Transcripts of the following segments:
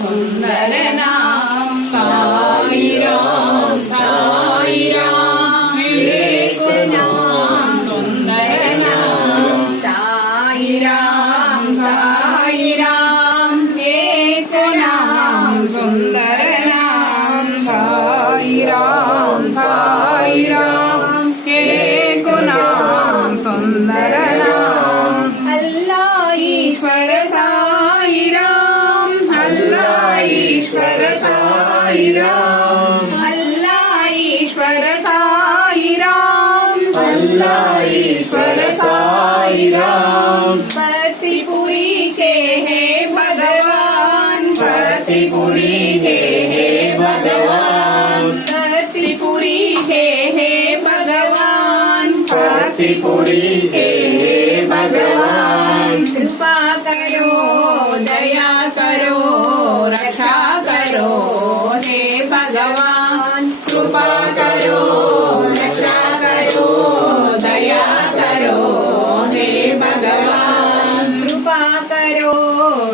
സുന്ദരനാം സായിരാം സായിരാം വിവേകനാം സുന്ദരനാം സായിരാം സാ சாயிராம் அல்லா ஈஸ்வர சாயிராம் அல்லா ஈஸ்வர சாயிராம் பக்தி புரி கே ஹே பகவான் பக்தி புரி கே ஹே பகவான் பக்தி புரி கே ஹே பகவான் பக்தி புரி கே ஹே भगवान कृपा करो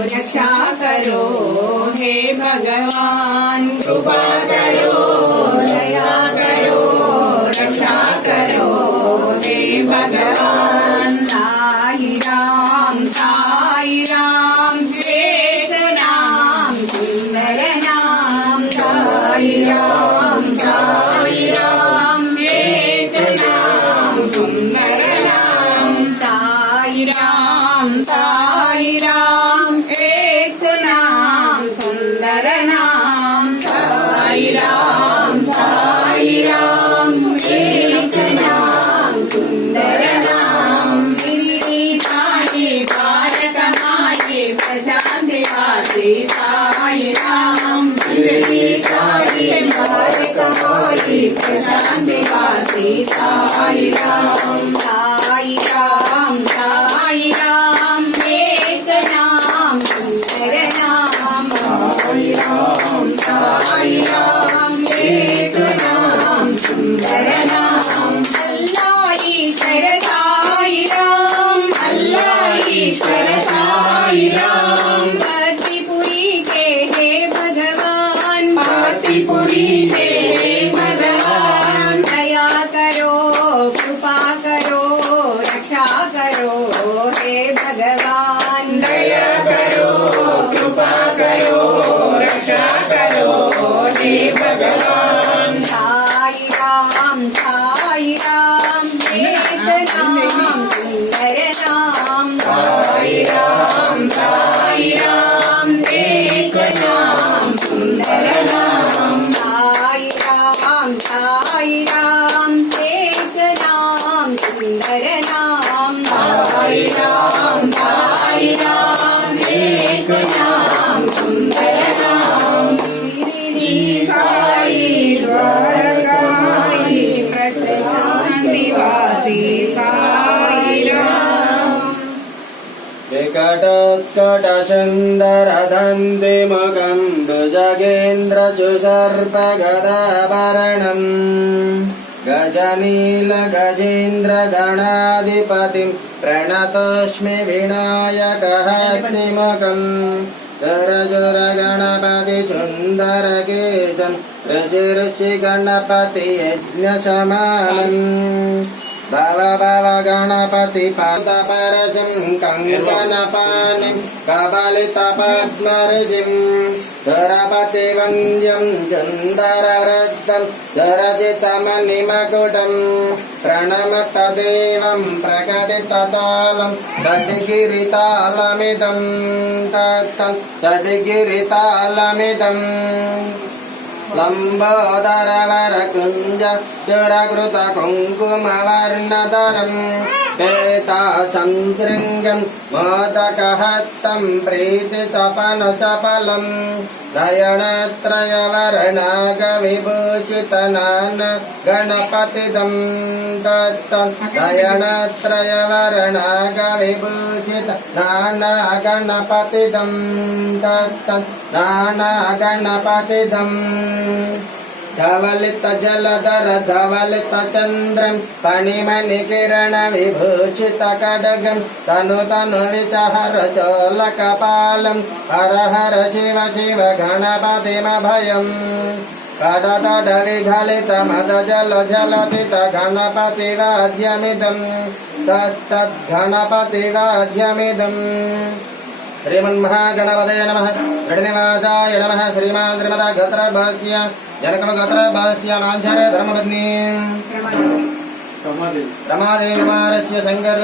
रक्षा करो हे भगवान कृपा करो। ತ್ರಿಪುರಿ कटोत्कट सुन्दरध्यमगं द्विजगेन्द्रजुसर्पगदाभरणम् गजनीलगजेन्द्रगणाधिपतिं प्रणतोऽस्मि विनायक हरिणिमुखम् रजुरगणपति सुन्दरकेशं ऋषि ऋषिगणपति यज्ञचमानम् భవ భవ గణపతి పద పరశం కంకణపాని కబలిత పద్మర్షిం దురపతి వంద్యం సుందర వృద్ధం దురచితమణిమకుటం ప్రణమత దేవం ప్రకటిత తాళం తడిగిరితాళమిదం తడిగిరితాళమిదం लम्बोदरवरकुञ्ज चुरकृतकुङ्कुमवर्णधरम् సంశృంగం మోదకహత్తం ప్రీతి చపను చపలం నయనత్రయవర్ణాగ విభూషితనాన గణపతిదం నయనత్రయవర్ణాగ విభూషిత నానా గణపతిదం దత్తం నానా గణపతిదం धवलित जलधर धवलित चन्द्रम् फणिमणि किरण विभूषित खड्गम् तनु तनु विचहर चोलकपालम् हर हर शिव शिव गणपतिमभयम् कडतड विघलित मद जल जलधित गणपतिवाद्यमिदम् तत्तद्गणपतिवाद्यमिदम् श्रीमन्महागणपते नमः घटनिवासाय नमः श्रीमा श्रीमदा गत्र भाष्य जनकल गत्र भाष्य धर्मपत्नी रमादेवी रमादेवी कुमारस्य शङ्कर